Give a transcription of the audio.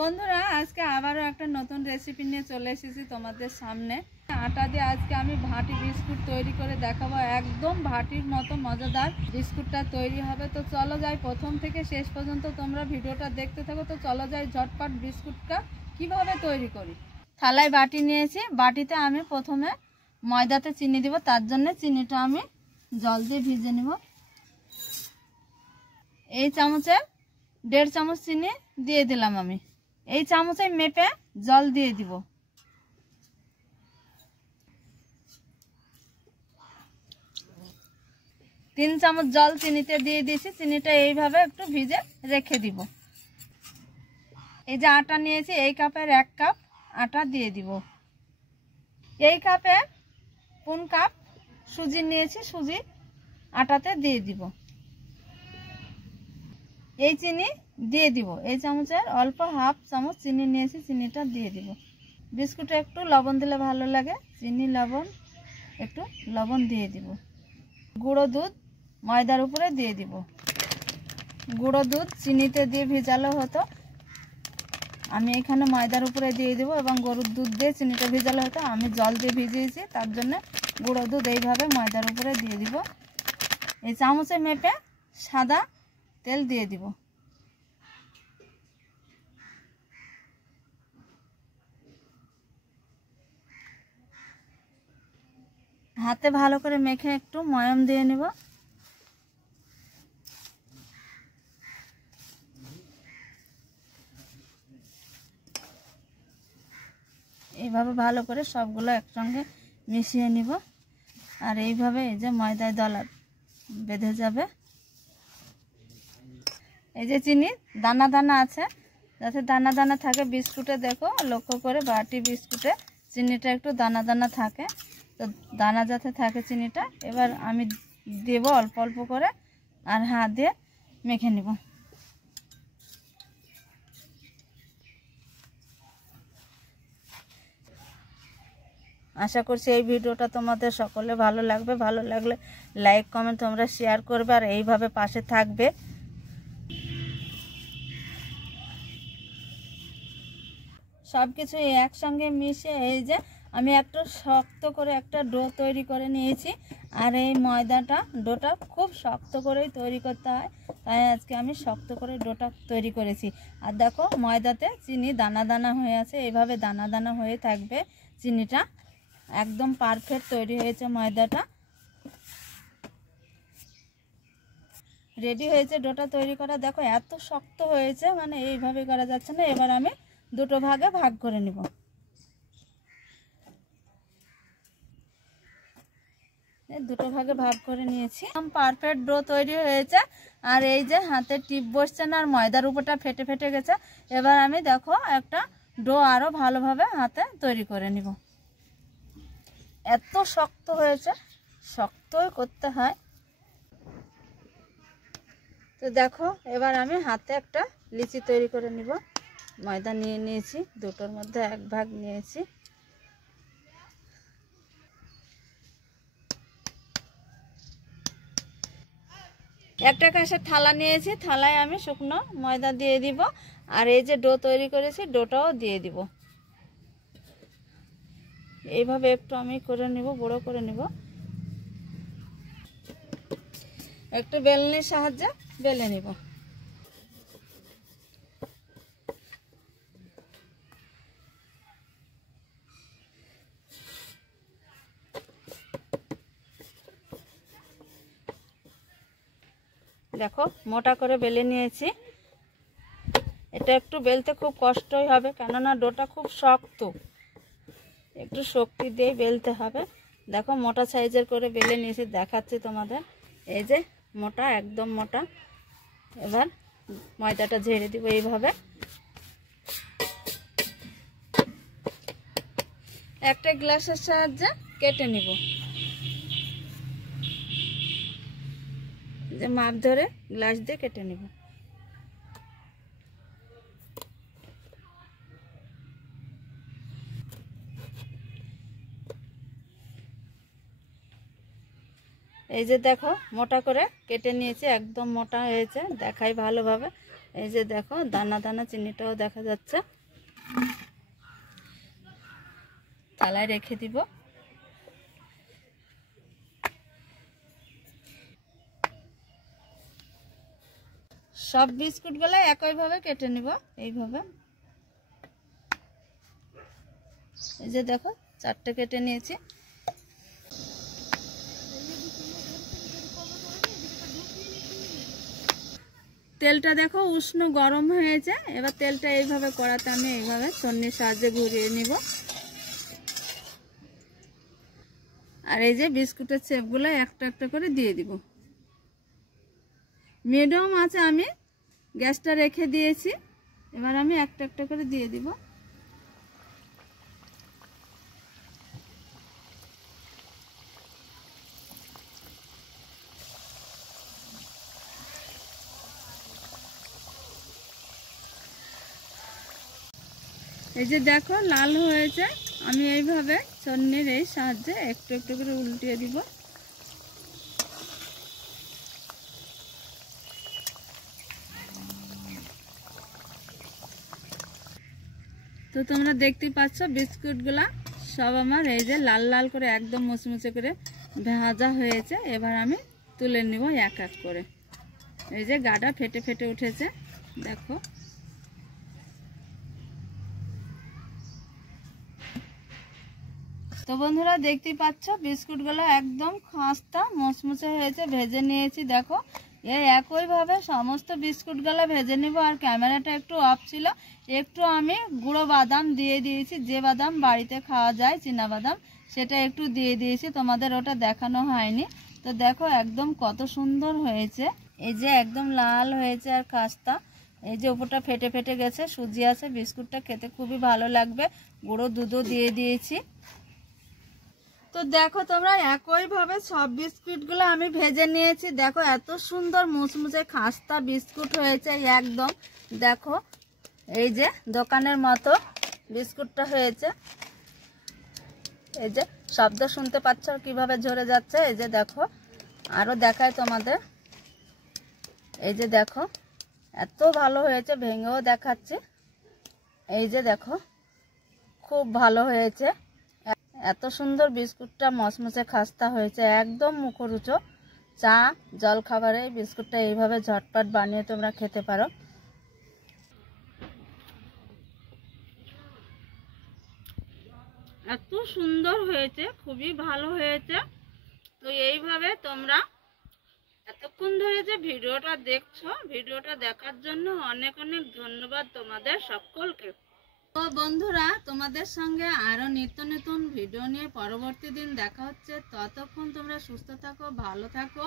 বন্ধুরা আজকে আবারও একটা নতুন রেসিপি নিয়ে চলে এসেছি তোমাদের সামনে। আটা দিয়ে আজকে আমি ভাটি বিস্কুট তৈরি করে দেখাবো। একদম ভাটির মতো মজাদার বিস্কুটটা তৈরি হবে। তো চলো যাই প্রথম থেকে শেষ পর্যন্ত তোমরা ভিডিওটা দেখতে থাকো। তো চলো যাই ঝটপট বিস্কুটটা কিভাবে তৈরি করি। থালায় বাটি নিয়েছি, বাটিতে আমি প্রথমে ময়দাতে চিনি দিব। তার জন্য চিনিটা আমি জল দিয়ে ভিজে নিব। এই চামচে 1.5 চামচ চিনি দিয়ে দিলাম। আমি এই চামচে মেপে জল দিয়ে দিব। তিন চামচ জল চিনিতে দিয়ে দিয়েছি। চিনিটা এইভাবে একটু ভিজে রেখে দিব। এই যে আটা নিয়েছি, এই কাপের 1 কাপ আটা দিয়ে দিব। এই কাপে 1 কাপ সুজি নিয়েছি, সুজি আটাতে দিয়ে দিব। এই চিনি দিয়ে দিব। এই চামচের অল্প 1/2 চামচ চিনি নিয়েছি, চিনিটা দিয়ে দিব। বিস্কুটে একটু লবণ দিলে ভালো লাগে, চিনি লবণ একটু লবণ দিয়ে দিব। গুঁড়ো দুধ ময়দার উপরে দিয়ে দিব। গুঁড়ো দুধ চিনিতে দিয়ে ভিজালো হতো, আমি এখানে ময়দার উপরে দিয়ে দিব। এবং গরুর দুধ দিয়ে চিনিটা ভিজালো হতো, আমি জল দিয়ে ভিজিয়েছি, তার জন্য গুঁড়ো দুধ এইভাবে ময়দার উপরে দিয়ে দিব। এই চামচে মেপে সাদা তেল দিয়ে দিব। হাতে ভালো করে মেখে একটু ময়াম দিয়ে নিব। এইভাবে ভালো করে সবগুলো একসঙ্গে মিশিয়ে নিব। আর এইভাবে এই যে ময়দায় দলা বেঁধে যাবে। এই যে চিনি দানা দানা আছে, যাতে দানা দানা থাকে বিস্কুটে, দেখো লক্ষ্য করে বাটি বিস্কুটে চিনিটা একটু দানা দানা থাকে। তো দানা যাতে থাকে চিনিটা, এবার আমি দেব অল্প অল্প করে আর হাত দিয়ে মেখে নিব। আশা করছি এই ভিডিওটা তোমাদের সকলে ভালো লাগবে। ভালো লাগলে লাইক কমেন্ট তোমরা শেয়ার করবে আর এইভাবে পাশে থাকবে। সব কিছু একসঙ্গে মিশিয়ে এই যে আমি একটু শক্ত করে একটা ডো তৈরি করে নিয়েছি। আর এই ডোটা খুব শক্ত করেই তৈরি করতে হয়, তাই আজকে আমি শক্ত করে ডোটা তৈরি করেছি। আর দেখো ময়দাতে চিনি দানা দানা হয়ে আছে, এইভাবে দানা দানা হয়ে থাকবে চিনিটা। একদম পারফেক্ট তৈরি হয়েছে ময়দাটা, রেডি হয়েছে ডোটা তৈরি করা। দেখো এত শক্ত হয়েছে, মানে এইভাবে করা যাচ্ছে না। এবার আমি দুটো ভাগে ভাগ করে নিব। দুটো ভাগে ভাগ করে নিয়েছি। পারফেক্ট ডো তৈরি হয়েছে। আর এই যে হাতে টিপ বসছে না, আর ময়দার উপরটা ফেটে ফেটে গেছে। এবার আমি দেখো একটা ডো আরো ভালোভাবে হাতে তৈরি করে নিব। এত শক্ত হয়েছে, শক্তই করতে হয়। তো দেখো এবার আমি হাতে একটা লিচি তৈরি করে নিব। ময়দা নিয়ে নিয়েছি, দুটোর মধ্যে 1 ভাগ নিয়েছি। একটা কাঁচের থালা নিয়েছি, থালায় আমি শুকনো ময়দা দিয়ে দিব। আর এই যে ডো তৈরি করেছি, ডোটাও দিয়ে দিব। এইভাবে একটু আমি করে নিব, বড় করে নিব। একটু বেলনির সাহায্যে বেলে নিব। দেখো মোটা করে বেলে নিয়েছি। এটা একটু বেলতে খুব কষ্টই হবে, কেননা ডোটা খুব শক্ত, একটু শক্তি দিয়ে বেলতে হবে। দেখো মোটা সাইজের করে বেলে নিয়েছি, দেখাচ্ছি তোমাদের। এই যে মোটা, একদম মোটা। এবার ময়দাটা ঝেড়ে দিব এইভাবে। একটা গ্লাসের সাহায্যে কেটে নিব। যে মাপ ধরে গ্লাস দিয়ে কেটে নিব। এই যে দেখো মোটা করে কেটে নিয়েছি, একদম মোটা হয়েছে, দেখাই ভালোভাবে। এই যে দেখো দানা দানা চিনিটাও দেখা যাচ্ছে। থালায় রেখে দিব। সব বিস্কুটগুলো একইভাবে কেটে নিব, এইভাবে। এই যে দেখো 4টে কেটে নিয়েছি। তেলটা দেখো উষ্ণ গরম হয়েছে। এবার তেলটা এইভাবে কড়াতে আমি এইভাবে ছন্নির সাহায্যে ঘুরিয়ে নিব। আর এই যে বিস্কুটের শেপগুলো একটা একটা করে দিয়ে দিব। মিডিয়াম আছে আমি গ্যাসটা রেখে দিয়েছি। এবার আমি একটা একটা করে দিয়ে দিব। এই যে দেখো লাল হয়েছে। আমি এইভাবে ছন্নির এই সাহায্যে একটু একটু করে উল্টিয়ে দিব। তো তোমরা দেখতেই পাচ্ছ বিস্কুটগুলা সব আমার এই যে লাল লাল করে একদম মুচমুচে করে ভাজা হয়েছে। এবার আমি তুলে নিব এক এক করে। এই যে গাটা ফেটে ফেটে উঠেছে দেখো। তো বন্ধুরা দেখতেই পাচ্ছ বিস্কুটগুলো একদম খাস্তা মুচমুচে হয়েছে, ভেজে নিয়েছি। দেখো এই একইভাবে সমস্ত বিস্কুটগুলো ভেজে নিব। আর ক্যামেরাটা একটু অফ ছিল, একটু আমি গুঁড়ো বাদাম দিয়ে দিয়েছি। যে বাদাম বাড়িতে খাওয়া যায় চীনা বাদাম, সেটা একটু দিয়ে দিয়েছি, তোমাদের ওটা দেখানো হয়নি। তো দেখো একদম কত সুন্দর হয়েছে। এই যে একদম লাল হয়েছে আর খাস্তা। এই যে উপরটা ফেটে ফেটে গেছে, সুজি আছে। বিস্কুটটা খেতে খুবই ভালো লাগবে। গুঁড়ো দুধও দিয়ে দিয়েছি। তো দেখো তোমরা একইভাবে সব বিস্কুটগুলো আমি ভেজে নিয়েছি। দেখো এত সুন্দর মুচমুচে খাস্তা বিস্কুট হয়েছে একদম। দেখো এই যে দোকানের মতো বিস্কুটটা হয়েছে। এই যে শব্দ শুনতে পাচ্ছ কিভাবে ঝরে যাচ্ছে। এই যে দেখো আরো দেখায় তোমাদের। এই যে দেখো এত ভালো হয়েছে, ভেঙেও দেখাচ্ছি। এই যে দেখো খুব ভালো হয়েছে। এত সুন্দর বিস্কুটটা মচমচে খাস্তা হয়েছে, একদম মুখরোচক। চা জল খাবারে বিস্কুটটা এইভাবে ঝটপট বানিয়ে তোমরা খেতে পারো। এত সুন্দর হয়েছে, খুবই ভালো হয়েছে। তো এইভাবে তোমরা এতক্ষণ ধরে যে ভিডিওটা দেখছো, ভিডিওটা দেখার জন্য অনেক অনেক ধন্যবাদ তোমাদের সকলকে। তো বন্ধুরা তোমাদের সঙ্গে আরো নিত্য নতুন ভিডিও নিয়ে পরবর্তী দিন দেখা হচ্ছে। ততক্ষণ তোমরা সুস্থ থাকো, ভালো থাকো।